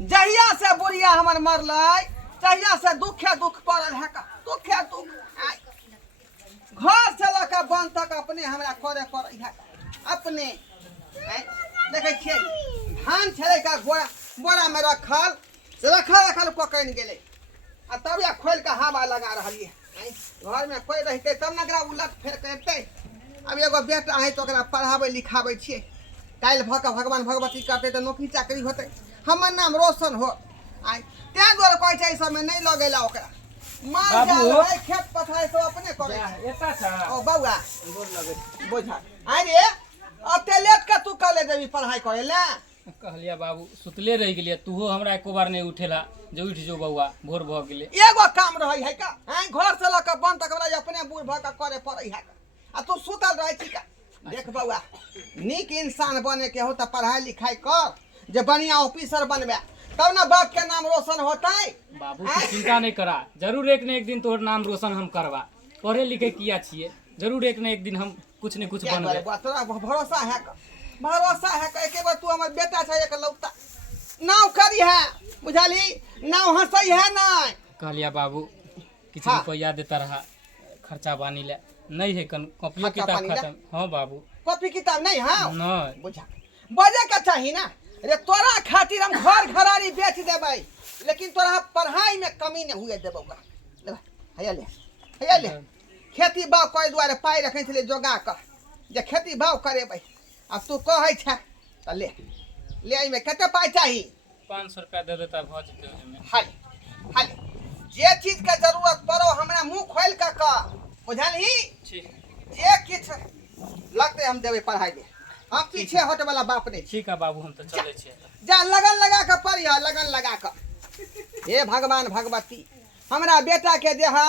जहिया से बुढ़िया हमर मरलै तहिया से दुखे दुख पड़ल है का दुखे दुख घर से लके बन तक अपने हमरा करे पड़ै है अपने देखे छियै धान छलै का बोरा में रखल पकड़ गेलै आ तब या खोल के हवा लगा रहलिए घर में कोई रहते तब न उलट फेर करते। अब एगो बेटा है तो ओकरा पढ़ाबै लिखाबै छियै काल्हि भगवान भगवती करते तो नौकरी चाकरी होते हमर नाम रोशन हो आइ तै दुआरे कहै छै सब में नहीं लगेला ओकरा मार जाए खेत पथार तो अपने करे एता छ ओ बौआ गोर लगे बोझा आइ रे अते लेट के तू कॉलेज जेबी पढ़ाई करे ले कहलिया बाबू सुतले रह गेलिया तूहो हमरा एको बार नहीं उठेला जो उठ जो बउआ भोर भ गेले एगो काम रहै है का घर से लके बन तक हमरा अपने बूढ़ भ के करे पड़ै है आ तू सुतल रहै छी का देख बउआ नीक इंसान बने के हो त पढ़ाई लिखाई कर जे बढ़िया ऑफिसर बनबे तब ना बाप के नाम रोशन होतै। बाबू तू चिंता नहीं करा जरूर एक न एक दिन तोहर नाम रोशन हम करवा पढ़े लिखे किया छिए जरूर एक न एक दिन हम कुछ न कुछ बनबे तोरा भरोसा है का एके बार तू हमर बेटा छै एक लौता नाव करी है बुझाली नाव हंसै है नहीं कहलिया बाबू किछ रुपया देता रहा खर्चा पानी ले नहीं है कॉपी किताब खत्म हां बाबू कॉपी किताब नहीं हां नहीं बुझा बजे का चाहिए ना रे तोरा खातिर हम घर घरारी बेच देबै लेकिन तोरा पढ़ाई में कमी नहीं हुए देबौ का ले ले खेती बाव कोई द्वारे पाई रखे छले जोगा क जे खेती बाव करेबै अब तू कहै छ त ले आई में कते पाई चाहिए 500 रुपया दे देता भ जते में हाल जे चीज के जरूरत पड़ो हमरा मुंह खोल के कह बुझलही ठीक जे किछ लगते हम देबै पढ़ाई में हम पीछे हट वाला बाप नहीं ठीक है बाबू हम तो चले छे जा लगन लगा के पढ़िया लगन लगा के हे भगवान भगवती हमरा बेटा के दे है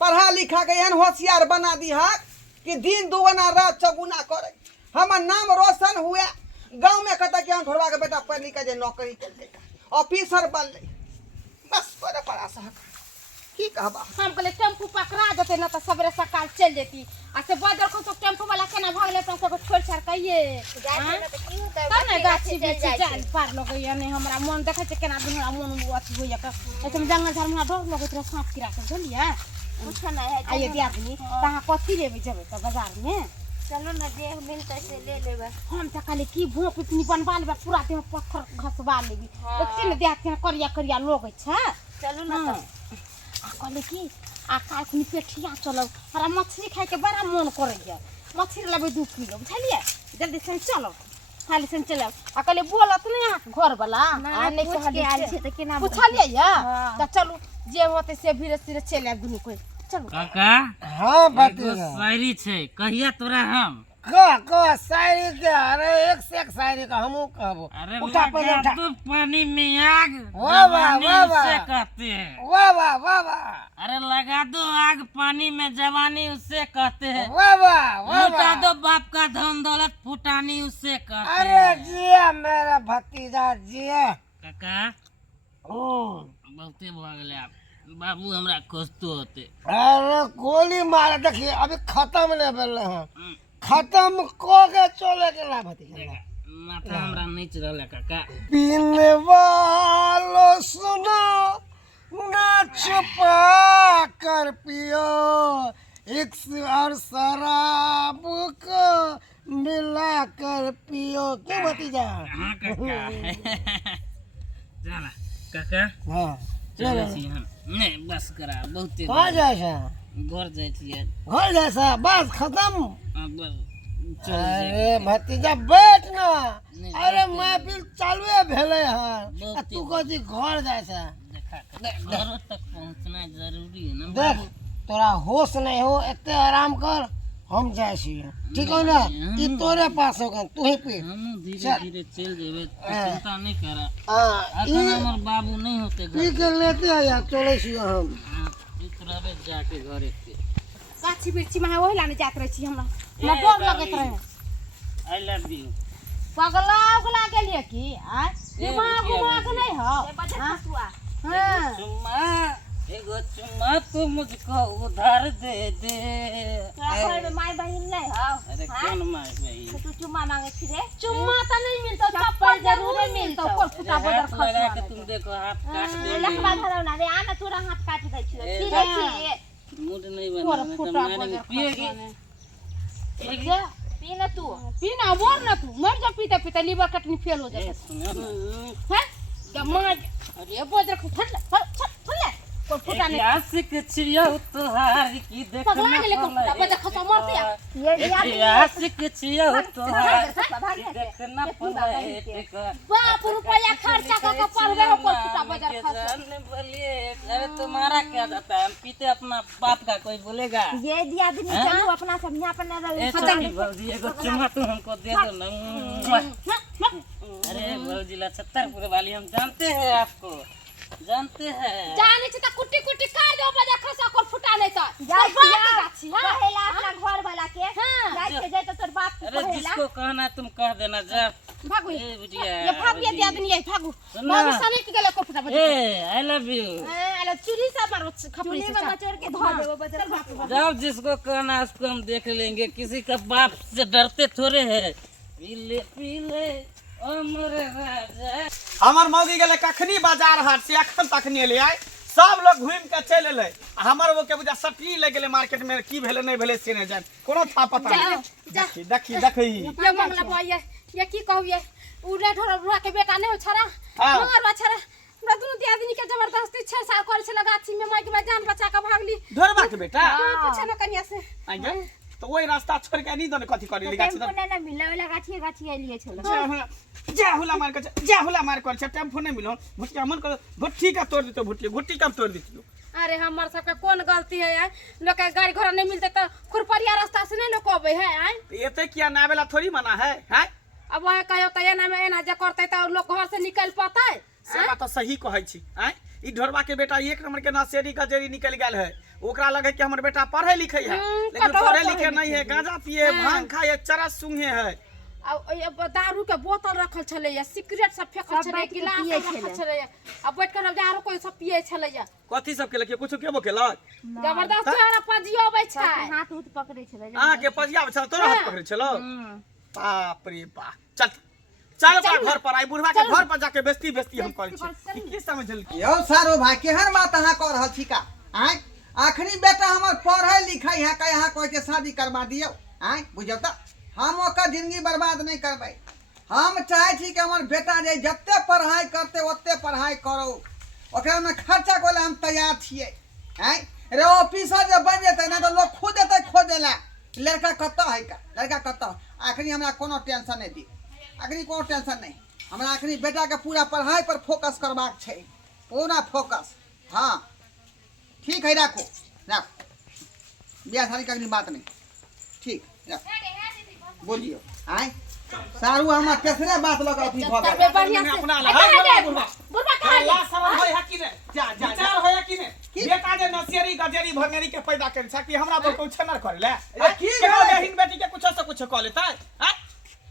पढ़ा लिखा के एहन होशियार बना दी है कि दिन दुगुना रात चौगुना करे हमर नाम रोशन हुए गांव में कहता कि हम घरवा के बेटा पढ़ लिख के नौकरी कर ऑफिसर बनले बस पर पड़ा सा की कहबा हम कहले टेम्पू पकड़ा देते न त सबरे सकाल चल जेती आ से बदर को तो टेम्पू वाला केना भागले त को छोड़ छाड़ कहिए जाय त की होतै तने गाछी बीची जान पार लगैया ने हमरा मन देखै छै केना दुनरा मन अथी होइया त ऐसे में जंगल झाड़ में डर लगैत रह सांप कीड़ा सब जलिया कुछ नहीं है आइए दियादनी कहां कथि लेबे जेबे त बाजार में चलो न जे मिलतै से ले लेबे हम त कहले की भोप इतनी बनवा लेबे पूरा देह पत्थर घसवा लेबी देखछि न देह के करिया करिया लगै छै चलो न त कहले की आ काखनी पेठिया चलो हमरा मछली खाए के बड़ा मन करैया मछली लेबे 2 किलो बुझलिए जल्दी से चलो खाली से चलो आ कहले बोलत नहीं घर वाला आ नहीं कहले आल छै त केना पूछलिए या त चलो जे होते से धीरे धीरे चले दुनु कोई चलो काका हां बात शायरी छै कहिया तोरा हम का शायरी के अरे एक से एक शायरी का हमहू कहबो अरे उठा पहले उठा तो पानी में आग वाह वाह वाह से कहते हैं वाह वाह वाह वाह अरे लगा दो आग पानी में जवानी उससे कहते हैं वाह वाह वाह लुटा दो बाप का धन दौलत फुटानी उससे कहते अरे हैं जिया मेरा भतीजा जिया काका बहुते भ गेले आप बाबू हमरा कस्तो होते अरे गोली मार देखिए अभी खत्म नहीं भेल है खत्म को के चले गेला भतीजा माथा हमरा नहीं चलल काका पीने वालों सुनो ना छुपा कर पियो इक्स और शराब को मिला कर पियो क्यों भतीजा हां काका चला काका हाँ चले छी हम नहीं बस करा बहुते कहाँ जैसा घर जाय छियै घर जैसा बस खत्म चल अरे भतीजा बैठ ना अरे महफिल चालू भेले है तू कथी घर जैसा घर तक पहुंचना जरूरी है ना देख तोरा होश नहीं हो इतने आराम कर हम जाए छी ठीक है ना ई तोरे पास होगा तू ही पे हम धीरे धीरे चल जेबे चिंता नहीं करा हां अखन हमर बाबू नहीं होते घर ई के लेते आ या चले छी हम इतराबे जाके घरे के गाछी बिरछी में ओहि लाने जात रही छी हमरा डर लगत रहे आई लव यू पगला उगला गेलिए की आ दिमाग घुमा के नहीं हो हां सुम्मा एगो चुम्मा तू मुझको उधार दे दे। तोरा घर में माय बहिन नहीं हौ? अरे कौन मार गई? तो तू चुम्मा मांगे छी रे? चुम्मा तो नहीं मिलतो, चप्पल जरूर मिलतो। कोन फुटा बदर हाथ लगा के तुम देखो हाथ काट देंगे। लखबा धरौना रे, आना तोरा हाथ काट दै छियो। सीधे छी। मूड नहीं बना मैं तो मारेंगे। पिएगी? जा पी ना तू। पी ना बोल ना तू। मर जा पीते पीते लीवर कटनी फेल हो जाए। सुनो ना। हैं? जमाज अरे बदर को फट ले। कोन फुटा नहीं। ऐतिहासिक छियो तोहार की देखना भगवान ले को फुटा बदर खत्म मरते ये ऐतिहासिक छियो तोहार की देखना पड़े। बाप रुपया खर्चा करके पढ़वे हो कोन फुटा बदर खत्म। बोलिए अरे तुम्हारा क्या जाता है? हम पीते अपना बाप का कोई बोलेगा? ये दिया दिन चलो अपना सब यहाँ पर ना रहे छोटी भौजी एगो चुम्मा तू हमको दे दो ना। अरे भौजी 70 वाली हम जानते हैं आपको, जानते हैं। जाने छी त कुटी कुटी काट दो बजा खसा कर फुटा नहीं त जाय छी पहला अपना घर वाला के जाय के जाय त तोर बाप के अरे जिसको कहना है तुम कह देना। जा भागू ए बुढ़िया ये भाग ये दिया दुनिया भागू सुनना। बाबू सने के गेले को फुटा बजा ए आई लव यू। अरे चुरी से मारो खपरी से बचर के धो देबो बजा बाप जाओ जिसको कहना है उसको हम देख लेंगे। किसी का बाप से डरते थोड़े हैं। पी ले ओ मोरे राजा। हमर मौगी गेले कखनी बाजार हाट से अखन तक नहीं ले आए। सब लोग घूम के चल एले। हमर वो के बुझा सटी ले गेले मार्केट में की भेले नहीं भेले से नहीं जान कोनो था पता नहीं। देखी ये मंगला भाई ये की कहू ये उड़ा ढोरा बुआ के बेटा नहीं हो छरा मगर बा छरा हमरा दुनु दिया दिन के जबरदस्ती 6 साल करे छला गाछी में माई के जान बचा के भागली ढोरबा के बेटा पूछे न कन्या से आगे तो वही रास्ता छोड़ के नहीं दोने कथी करी गाछी टेम्पो ना मिलले वाला गाछी लिए छला जा हुला मार कर टेम्पो नहीं मिलो भुट्टी मन कर भुट्टी का तोड़ देतो भुट्टी कब तोड़ देती। अरे हमर सबके कौन गलती है यार? लोग के गाड़ी घोड़ा नहीं मिलते त खुरपरिया रास्ता से नहीं लोग आवे है आय एते किया ना वाला थोड़ी मना है हैं? अब वह कहियो त एना में एना जे करते त लोग घर से निकल पाते से बात तो सही कहै छी हैं? ई ढोरबा के बेटा एक नंबर के नशेड़ी गजेरी निकल गेल है। ओकरा लगे कि हमर बेटा पढ़े लिखे है लेकिन पढ़े लिखे नहीं है। गांजा पिए भांग खाए चरस सूंघे है। अब दारू के बोतल रखल छले या सिगरेट सब फेकल छले गिलास रखल छले अब बैठ कर दारू कोई सब पिए छले या कथी सब के लके कुछ केबो केलक जबरदस्त हमरा पजियो आबै छै हाथ उठ पकड़े छले आ के पजिया छल तोरा हाथ पकड़े छलो। बाप रे बाप चल घर पर आई बुढ़वा के घर पर जाके बेस्ती हम करै छी की समझल की यौ सारो भाई केहन बात अहाँ कह रहल छी का आय आखरी बेटा हमर पढ़ै लिखै है का यहाँ कोई के शादी करवा दियौ आय बुझौ त हम ओकर जिंदगी बर्बाद नहीं करबै। हम चाहे छी कि हमर बेटा जे जत्ते पढ़ाई करते ओत्ते पढ़ाई करो ओकरा में खर्चा कोले हम तैयार छियै आय रे ऑफिसर जे बन जेतै ना तो लोग खुद एतै खोजेला लड़का कत्ता है का लड़का कत्ता आखरी हमरा कोनो टेंशन नहीं दी आखरी कोनो टेंशन नहीं हमरा आखरी बेटा के पूरा पढ़ाई पर फोकस करबाक छै पूरा फोकस। हाँ ठीक है राखो बियाह शादी करने बात नहीं ठीक बोलियो आय सारू हम तेसरे बात लगा अथी भ गेल बढ़िया से अपना बुढ़वा कहां ला शरम होय है कि ने जा विचार होय है कि ने बेटा जे नसेरी गजेरी भंगेरी के पैदा कर छकी हमरा तो कुछ न करे ले की बहिन बेटी के कुछ से कुछ क लेतै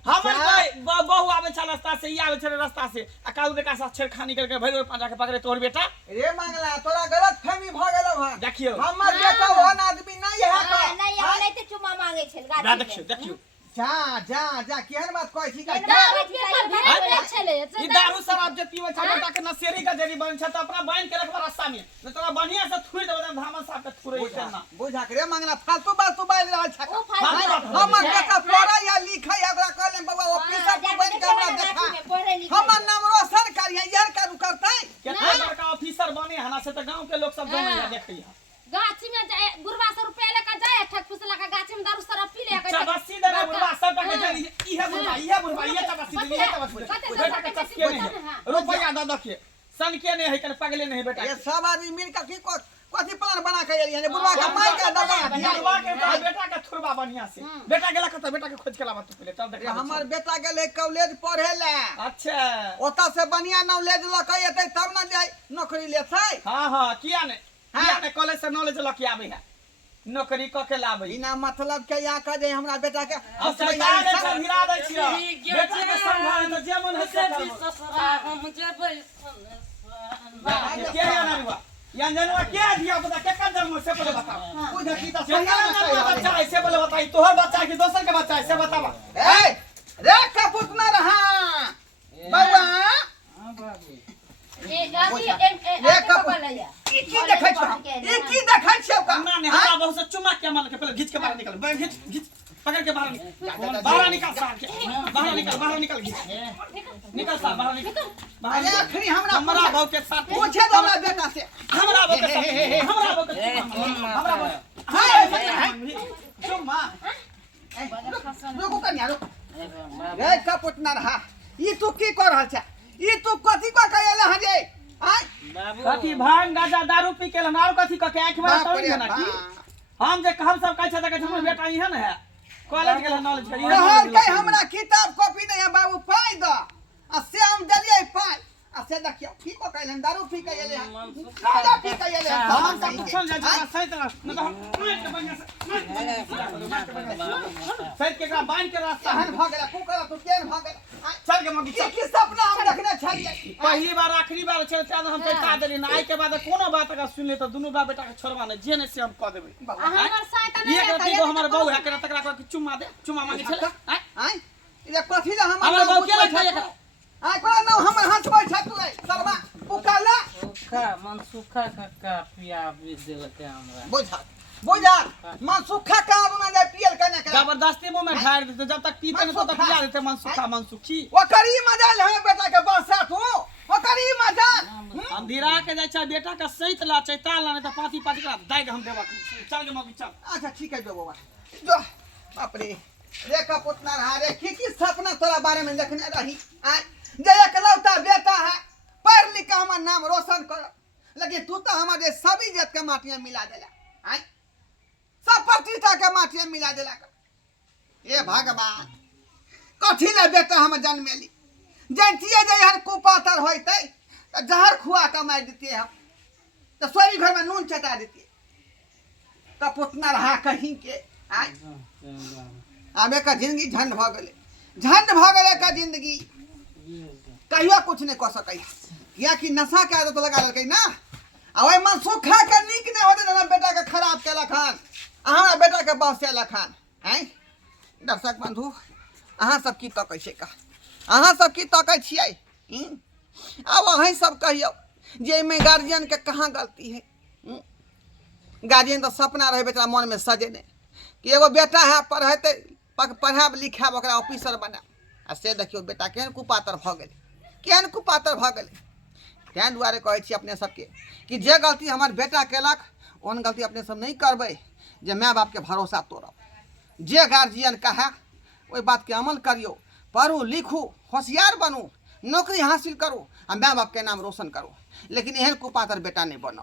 हमर कोई बहु आवे छ रास्ता से ई आवे छ रास्ता से आ काऊ बेटा से छेड़खानी करके भैर पांजा के पकड़े तोर बेटा रे मंगला तोरा गलत फहमी भ गेलो है। देखियो हमर बेटा ओहन आदमी नहीं है का नहीं ते चुमा मांगे छल गाछी देखियो जा केहन बात कहै छी का ई दारू शराब जे पीवे छ बेटा के नसेरी गजेरी बन छ त अपना बहन के रखबा रास्ता में न तोरा बढ़िया से थुर देबे धामन साहब के थुरै छै ना बुझा के रे मंगला फालतू बात तू बाज रहल छ हमर बेटा पढ़ै या लिखै या ओकरा कहले बउवा ऑफिसर के बन के हमरा देखा हमर नाम रोशन करिया यार करू करतै केतना बड़का ऑफिसर बने हना से त गांव के लोग सब जाने या देखै गाछी में जाए बुढ़वा से रुपया लेके जाए ठक फुसला का गाछी में दारू शराब पी ले चबस्सी दे बुढ़वा सब के जानी इहे बुढ़वा ये चबस्सी दे ये चबस्सी बेटा के चस्के नहीं रुपया द दखिए सन के नहीं है कने पगले नहीं बेटा ये सब आदमी मिल के की कथि प्लान बना के एलिए जे बुढ़वा के मार के दबा बुढ़वा के बेटा के थुरबा बढ़िया से बेटा गेला कत बेटा के खोज के लाबा तू पहले तब देख हमर बेटा गेले कॉलेज पढ़े ले अच्छा ओता से बढ़िया नॉलेज ल के एतै तब न जाय नौकरी लेतै। हां किया ने कॉलेज से नॉलेज ल के आबै है नौकरी क के लाबै बिना मतलब के या कह दे हमरा बेटा के सरकार गिरा दै छियै बेटा के संभाल त जे मन है से ससुरा हम जेबै के या ना हुआ या जनवा क्या दिया बता के कर जन्म से पहले बता कोई देखी तो ये सही का ना बच्चा है से पहले बताई तोहर बच्चा है कि दोसर के बच्चा है से बतावा ए रे कपूत ना रहा बाबा हां बाबू रे कपूत ई की देखै छ ई की देखै छ का हमरा ने हमरा बहुत से चुमा के मार के पहले घिच के बाहर निकल घिच पकड़ के बाहर निकल सार के बाहर निकल घिच निकल सार बाहर निकल अरे आखिरी हमरा भाव के साथ पूछे दो हमरा बेटा से हमरा भाव के साथ हमरा भाव के हमरा भाव हां चुमा रुको कन्या रुको रे कपूत ना रहा ई तू की कर रहल छ ई तू कथि को कहले ह जे आय बाबू कथी भांग गाजा दारू पी के लन और कथी क के आंख में बाप तोड़ रे देना की बाप। हम जे हम सब कहै छ त हमर बेटा इहे न है कॉलेज के नॉलेज है रहल के हमरा किताब कॉपी नहीं है बाबू पाई द आ से हम दलिए पाई आ से देखियो की को कहले दारू पी के एले दारू पी के एले हम सब पूछल जा सही तरह न तो हम मार के बढ़िया से सर के का बांध के रास्ता सहन भ गेला को कर तू केन भ गेला चल के मगी की सपना हम देखने छलिए पहली बार आखिरी बार चल चल हम चलता देली ना आई के बाद कोनो बात अगर सुन ले तो दोनों बाप बेटा के छोड़वा ने जे ने से हम कह देबै हमर साथ नहीं ये गलती को हमर बहू है के तकरा को चुम्मा दे चुम्मा मांगे छले आय इले कथि ला हमर बहू के लखा आय कोला न हमर हाथ पर छतु सरवा पुकाला सूखा मन सूखा का पिया बीज देलके हमरा बुझा मन सुखा का ना जाए पियल कने के जबरदस्ती मुंह में ढार देते जब तक पीते नहीं तो तक पिला देते मन सुखी ओकरी मजाल है बेटा के बरसा तू ओकरी मजाल अंधेरा के जाय छै बेटा का सहित ला चैता ला नहीं तो पाती पाती का दाग हम देबा चल के मगी चल अच्छा ठीक है जो बाबा जो बाप रे रे कपूत ना रहा रे की सपना तोरा बारे में देखने रही आय जे एकलौता बेटा है पढ़ लिख के हमर नाम रोशन कर लेकिन तू तो हमारे सभी जात के माटियां मिला देला आय सब प्रतिष्ठा के माटियां मिला देला ए भगवान कथी ले बेटा हम जन्मेली जानतिए जे हर कुपातर होइते त जहर खुआ के मार देतिए हम तो सोरी घर में नून चटा देतिए कपूत ना रहा कहीं के आय आबे का जिंदगी झंड भ गेले का जिंदगी कहियो कुछ नहीं कह सकै या कि नशा के आदत लगा ललकै ना आ ओइ मन सुखा के नीक नहीं होते ना बेटा के खराब केला खान हमरा बेटा के बसेला खान हैं दर्शक बंधु अहाँ सब की तकै छै का अहाँ सब की तकै छियै अब अहीं सब कहियो जे में गार्जियन के कहाँ गलती है गार्जियन तो सपना रहे बेटा मन में सजेने कि एगो बेटा है पढ़ेते पढ़ाब लिखाब ओकरा ऑफिसर बना आ से देखियो बेटा केहन कुपातर भ गेलै केहन कुपातर भ गेलै तें दुआरे कहै छी अपने सबके कि जे गलती हमर बेटा केलक ओहन गलती अपने सब नहीं करबै जे माय बाप के भरोसा तोड़ब जे गार्जियन कहे ओहि बात के अमल करियो पढ़ू लिखू होशियार बनू नौकरी हासिल करू आ माय बाप के नाम रोशन करू लेकिन एहन कुपातर बेटा नहीं बनो।